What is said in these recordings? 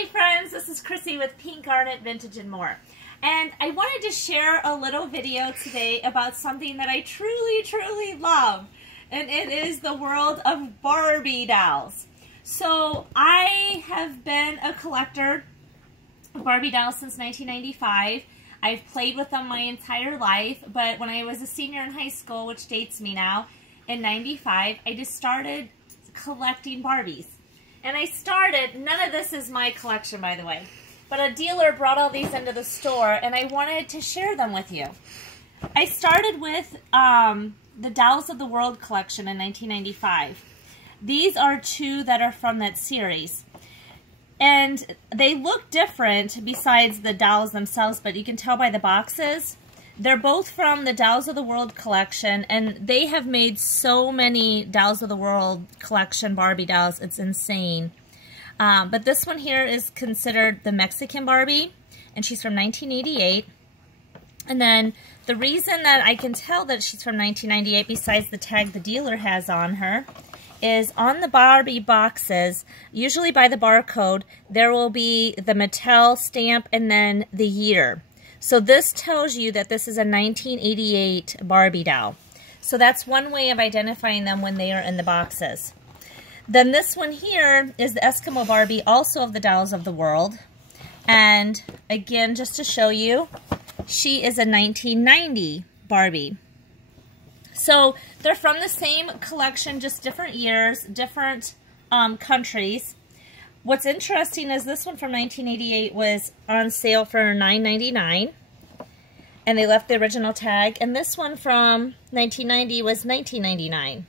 Hi friends, this is Chrissy with Pink Garnet Vintage and More. And I wanted to share a little video today about something that I truly love. And it is the world of Barbie dolls. So I have been a collector of Barbie dolls since 1995. I've played with them my entire life, but when I was a senior in high school, which dates me now, in 95, I just started collecting Barbies. And I started, none of this is my collection by the way, but a dealer brought all these into the store and I wanted to share them with you. I started with the Dolls of the World collection in 1995. These are two that are from that series. And they look different besides the dolls themselves, but you can tell by the boxes. They're both from the Dolls of the World collection, and they have made so many Dolls of the World collection Barbie dolls. It's insane. But this one here is considered the Mexican Barbie, and she's from 1988. And then the reason that I can tell that she's from 1998, besides the tag the dealer has on her, is on the Barbie boxes, usually by the barcode, there will be the Mattel stamp and then the year. So this tells you that this is a 1988 Barbie doll. So that's one way of identifying them when they are in the boxes. Then this one here is the Eskimo Barbie, also of the Dolls of the World. And again, just to show you, she is a 1990 Barbie. So they're from the same collection, just different years, different countries. What's interesting is this one from 1988 was on sale for $9.99, and they left the original tag. And this one from 1990 was $19.99.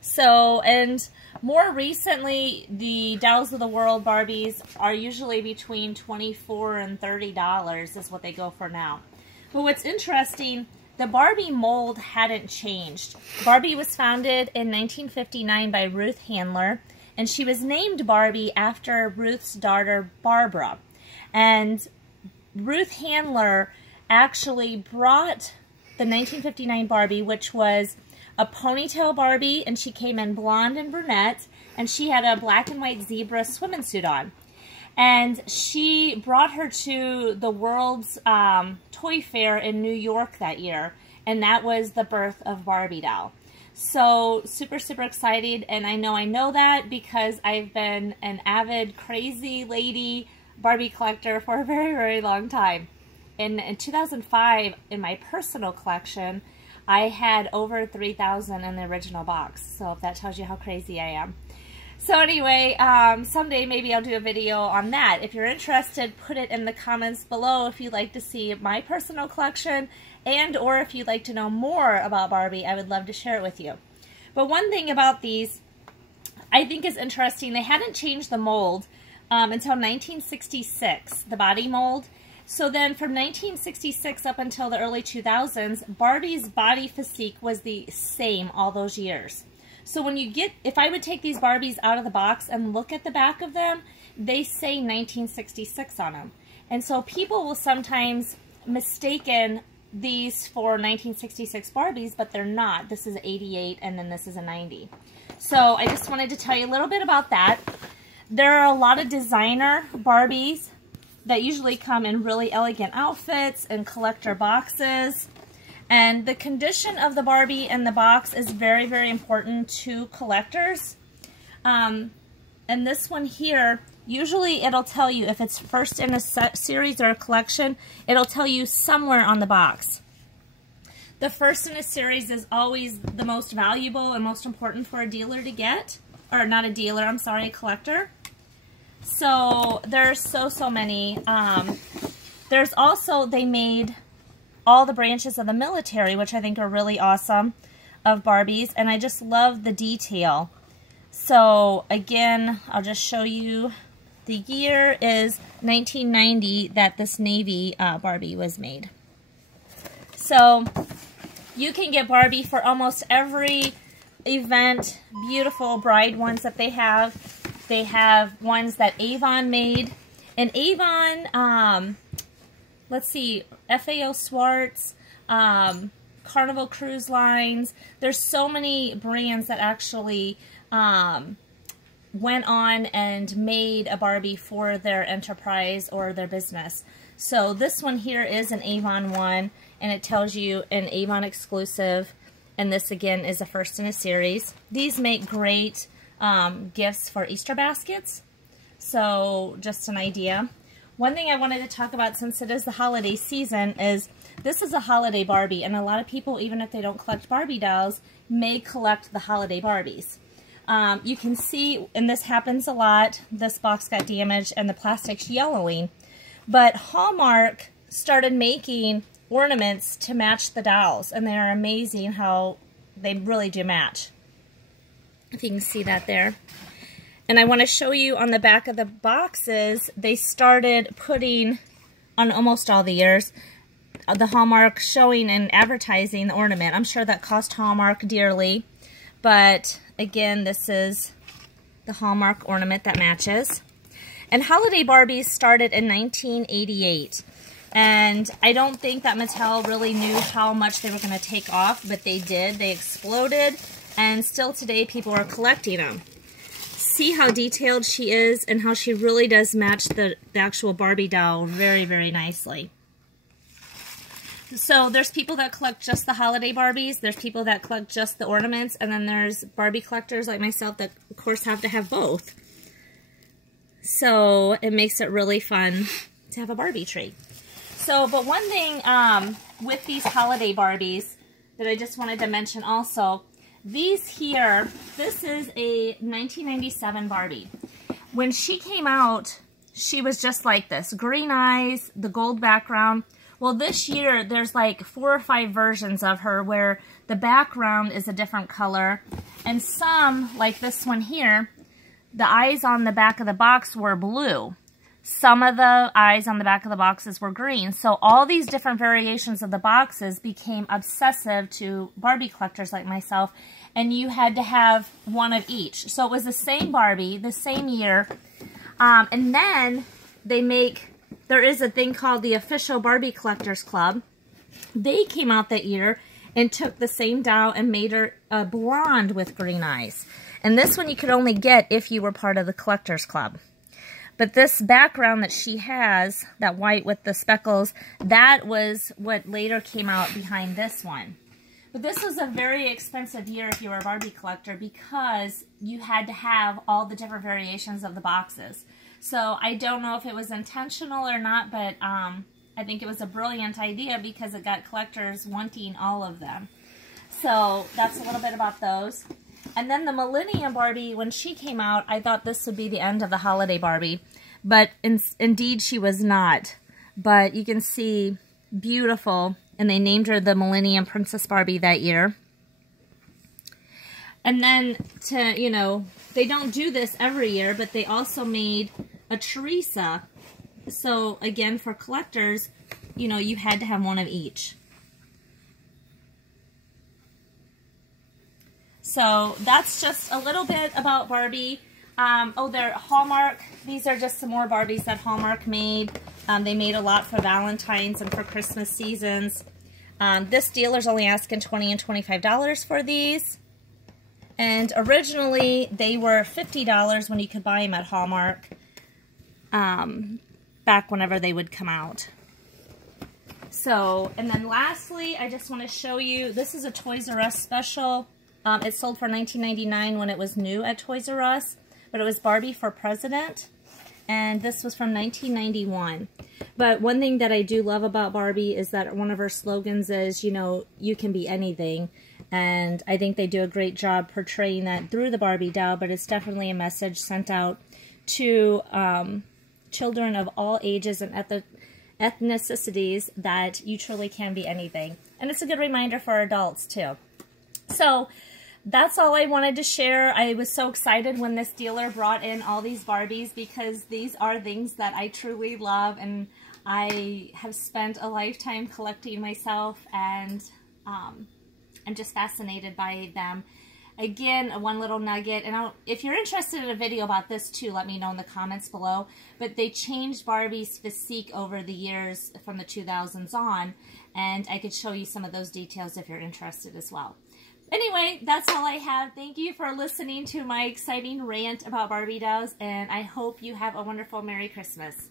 So, and more recently, the Dolls of the World Barbies are usually between $24 and $30 is what they go for now. But what's interesting, the Barbie mold hadn't changed. Barbie was founded in 1959 by Ruth Handler, and she was named Barbie after Ruth's daughter, Barbara. And Ruth Handler actually brought the 1959 Barbie, which was a ponytail Barbie, and she came in blonde and brunette, and she had a black and white zebra swimming suit on. And she brought her to the World's Toy Fair in New York that year, and that was the birth of Barbie doll. So super excited, and I know that because I've been an avid crazy lady Barbie collector for a very long time. In 2005, in my personal collection, I had over 3,000 in the original box, so if that tells you how crazy I am. So anyway, someday maybe I'll do a video on that. If you're interested, put it in the comments below if you'd like to see my personal collection, and or if you'd like to know more about Barbie. I would love to share it with you. But one thing about these I think is interesting, they hadn't changed the mold until 1966, the body mold. So then from 1966 up until the early 2000s, Barbie's body physique was the same all those years. So when you get, if I would take these Barbies out of the box and look at the back of them, they say 1966 on them. And so people will sometimes mistaken these for 1966 Barbies, but they're not. This is 88 and then this is a 90. So I just wanted to tell you a little bit about that. There are a lot of designer Barbies that usually come in really elegant outfits and collector boxes. And the condition of the Barbie and the box is very important to collectors. And this one here, usually it'll tell you if it's first in a series or a collection, it'll tell you somewhere on the box. The first in a series is always the most valuable and most important for a dealer to get. Or not a dealer, I'm sorry, a collector. So there's so many. There's also, they made all the branches of the military, which I think are really awesome, of Barbies, and I just love the detail. So again, I'll just show you, the year is 1990 that this Navy Barbie was made. So you can get Barbie for almost every event, beautiful bride ones that they have. They have ones that Avon made, and Avon, let's see, FAO Swartz, Carnival Cruise Lines. There's so many brands that actually went on and made a Barbie for their enterprise or their business. So this one here is an Avon one, and it tells you an Avon exclusive, and this again is a first in a series. These make great gifts for Easter baskets, so just an idea. One thing I wanted to talk about, since it is the holiday season, is this is a holiday Barbie, and a lot of people, even if they don't collect Barbie dolls, may collect the holiday Barbies. You can see, and this happens a lot, this box got damaged and the plastic's yellowing, but Hallmark started making ornaments to match the dolls, and they are amazing how they really do match. If you can see that there. And I want to show you on the back of the boxes, they started putting, on almost all the years, the Hallmark showing and advertising the ornament. I'm sure that cost Hallmark dearly, but again, this is the Hallmark ornament that matches. And holiday Barbies started in 1988. And I don't think that Mattel really knew how much they were going to take off, but they did. They exploded, and still today people are collecting them. See how detailed she is and how she really does match the actual Barbie doll very, very nicely. So there's people that collect just the holiday Barbies, there's people that collect just the ornaments, and then there's Barbie collectors like myself that, of course, have to have both. So it makes it really fun to have a Barbie tree. So, but one thing with these holiday Barbies that I just wanted to mention also, these here, this is a 1997 Barbie. When she came out, she was just like this. Green eyes, the gold background. Well, this year, there's like 4 or 5 versions of her where the background is a different color. And some, like this one here, the eyes on the back of the box were blue. Some of the eyes on the back of the boxes were green. So all these different variations of the boxes became obsessive to Barbie collectors like myself. And you had to have one of each. So it was the same Barbie, the same year. And then they make... There is a thing called the Official Barbie Collectors Club. They came out that year and took the same doll and made her a blonde with green eyes. And this one you could only get if you were part of the Collectors Club. But this background that she has, that white with the speckles, that was what later came out behind this one. But this was a very expensive year if you were a Barbie collector because you had to have all the different variations of the boxes. So I don't know if it was intentional or not, but I think it was a brilliant idea because it got collectors wanting all of them. So that's a little bit about those. And then the Millennium Barbie, when she came out, I thought this would be the end of the holiday Barbie. But indeed she was not. But you can see, beautiful. And they named her the Millennium Princess Barbie that year. And then, to, you know, they don't do this every year, but they also made a Teresa. So, again, for collectors, you know, you had to have one of each. So, that's just a little bit about Barbie. Oh, they're Hallmark. These are just some more Barbies that Hallmark made. They made a lot for Valentine's and for Christmas seasons. This dealer's only asking $20 and $25 for these. And originally, they were $50 when you could buy them at Hallmark, back whenever they would come out. So, and then lastly, I just want to show you, this is a Toys R Us special. It sold for $19.99 when it was new at Toys R Us, but it was Barbie for President, and this was from 1991. But one thing that I do love about Barbie is that one of her slogans is, you know, you can be anything. And I think they do a great job portraying that through the Barbie doll, but it's definitely a message sent out to children of all ages and ethnicities that you truly can be anything. And it's a good reminder for adults, too. So that's all I wanted to share. I was so excited when this dealer brought in all these Barbies because these are things that I truly love, and I have spent a lifetime collecting myself, and I'm just fascinated by them. Again, one little nugget, and if you're interested in a video about this too, let me know in the comments below, but they changed Barbie's physique over the years from the 2000s on, and I could show you some of those details if you're interested as well. Anyway, that's all I have. Thank you for listening to my exciting rant about Barbie dolls, and I hope you have a wonderful Merry Christmas.